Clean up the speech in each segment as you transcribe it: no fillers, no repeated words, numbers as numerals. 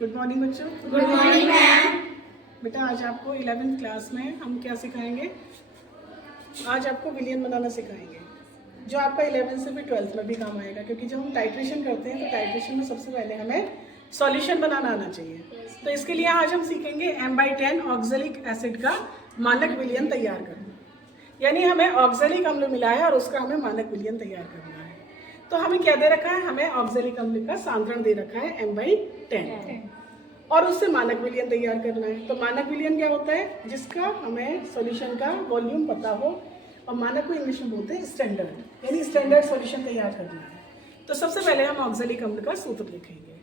Good morning बच्चों। Good morning ma'am. बेटा आज आपको 11th क्लास में हम क्या सिखाएंगे? आज आपको विलियन बनाना सिखाएंगे, जो आपका 11th से भी 12th में भी काम आएगा। क्योंकि जब हम टाइट्रेशन करते हैं तो टाइट्रेशन में सबसे पहले हमें सॉल्यूशन बनाना आना चाहिए। तो इसके लिए आज हम सीखेंगे M/10 ऑक्जेलिक एसिड का मानक विलियन तैयार करना। यानी हमें ऑक्जेलिक अम्ल मिला है और उसका हमें मानक विलियन तैयार करना है। तो हमें क्या दे रखा है? हमें ऑक्जेलिक अम्ल का सांद्रण दे रखा है M/10 और उससे मानक विलियन तैयार करना है। तो मानक विलियन क्या होता है? जिसका हमें सॉल्यूशन का वॉल्यूम पता हो, और मानक को इंग्लिश में बोलते हैं स्टैंडर्ड, यानी स्टैंडर्ड सॉल्यूशन तैयार करना है। तो सबसे पहले हम ऑक्जेलिक अम्ल का सूत्र लिखेंगे।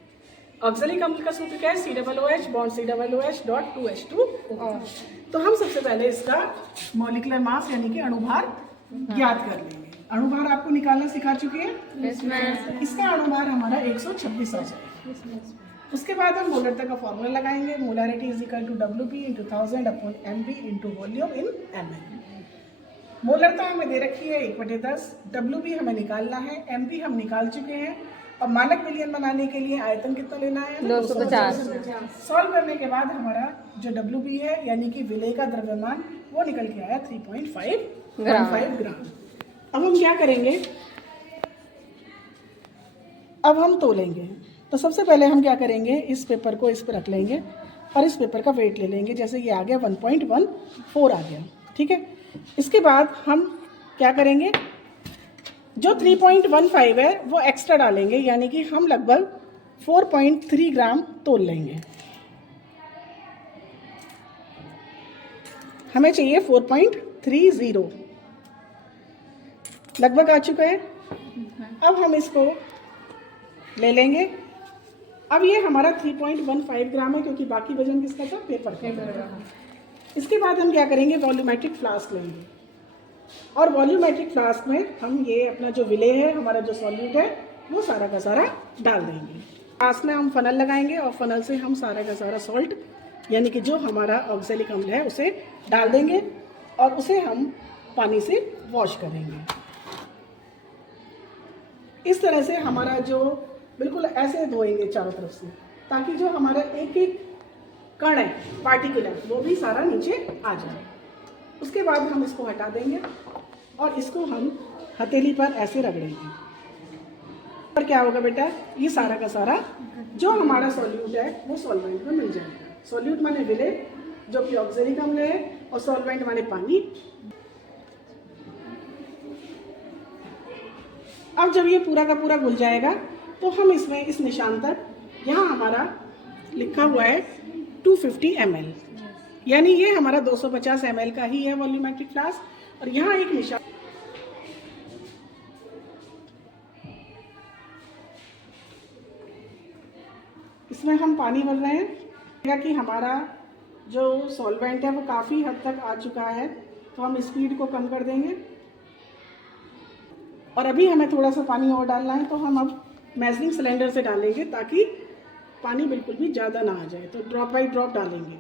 ऑक्जेलिक अम्ल का सूत्र क्या है? COOH bond COOH.2H2। तो हम सबसे पहले इसका मॉलिक्यूलर मास यानी कि अणुभार ज्ञात कर लेंगे। अणुभार आपको निकालना सिखा चुके हैं। इसका अणुभार हमारा 126 आ जाएगा। उसके बाद हम मोलरता का फॉर्मूला लगाएंगे। Molarity is equal to WP × 1000 upon MV × volume in ml। मोलरता हमें दे रखी है 1/10, WP हमें निकालना है, MV हम निकाल चुके हैं। और मानक विलियन बनाने के लिए आयतन कितना लेना है? 250। सॉल्व करने के बाद हमारा जो WP है यानी कि विलेय का द्रव्यमान वो निकल के आया 3.5 ग्राम। अब हम क्या करेंगे? अब हम तोलेंगे। तो सबसे पहले हम क्या करेंगे? इस पेपर को इस पर रख लेंगे और इस पेपर का वेट ले लेंगे। जैसे ये आ गया 1.14 आ गया, ठीक है। इसके बाद हम क्या करेंगे? जो 3.15 है वो एक्स्ट्रा डालेंगे, यानी कि हम लगभग 4.3 ग्राम तोल लेंगे। हमें चाहिए 4.30, लगभग आ चुका है। अब हम इसको ले लेंगे। अब ये हमारा 3.15 ग्राम है, क्योंकि बाकी वजन किसका था? पेपर का। इसके बाद हम क्या करेंगे? वॉल्यूमेट्रिक फ्लास्क लेंगे और वॉल्यूमेट्रिक फ्लास्क में हम ये अपना जो विलेय है, हमारा जो सॉल्यूट है, वो सारा का सारा डाल देंगे। फ्लास्क में हम फनल लगाएंगे और फनल से हम सारा का सारा सॉल्ट यानी कि जो हमारा ऑक्जेलिक अम्ल है उसे डाल देंगे और उसे हम पानी से वॉश करेंगे। इस तरह से हमारा जो बिल्कुल ऐसे धोएंगे चारों तरफ से, ताकि जो हमारा एक एक कण है पार्टिकुलर वो भी सारा नीचे आ जाए। उसके बाद हम इसको हटा देंगे और इसको हम हथेली पर ऐसे रगड़ेंगे। और क्या होगा बेटा? ये सारा का सारा जो हमारा सॉल्यूट है वो सॉल्वेंट में मिल जाएगा। सॉल्यूट माने विलेय, जो कि ऑक्जेलिक अम्ल है, और सॉल्वेंट माने पानी। अब जब ये पूरा का पूरा घुल जाएगा तो हम इसमें इस निशान तक, यहाँ हमारा लिखा हुआ है 250 ml, यानी ये हमारा 250 ml का ही है वॉल्यूमेट्रिक फ्लास्क। और यहाँ एक निशान, इसमें हम पानी भर रहे हैं कि हमारा जो सॉल्वेंट है वो काफ़ी हद तक आ चुका है, तो हम स्पीड को कम कर देंगे। और अभी हमें थोड़ा सा पानी और डालना है, तो हम अब मेजरिंग सिलेंडर से डालेंगे ताकि पानी बिल्कुल भी ज़्यादा ना आ जाए। तो ड्रॉप बाय ड्रॉप डालेंगे।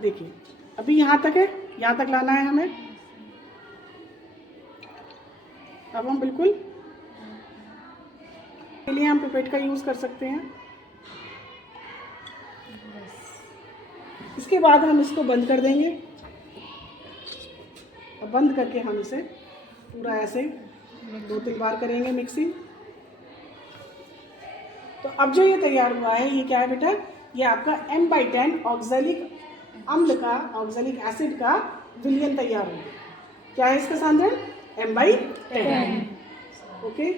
देखिए अभी यहाँ तक है, यहाँ तक लाना है हमें। अब हम बिल्कुल के लिए हम पिपेट का यूज़ कर सकते हैं। इसके बाद हम इसको बंद कर देंगे और बंद करके हम इसे पूरा ऐसे 2-3 बार करेंगे मिक्सिंग। तो अब जो ये तैयार हुआ है ये क्या है बेटा? ये आपका M/10 ऑक्जेलिक अम्ल का, ऑक्जेलिक एसिड का विलियन तैयार हो गया। क्या है इसका सांद्रण? M/10। ओके।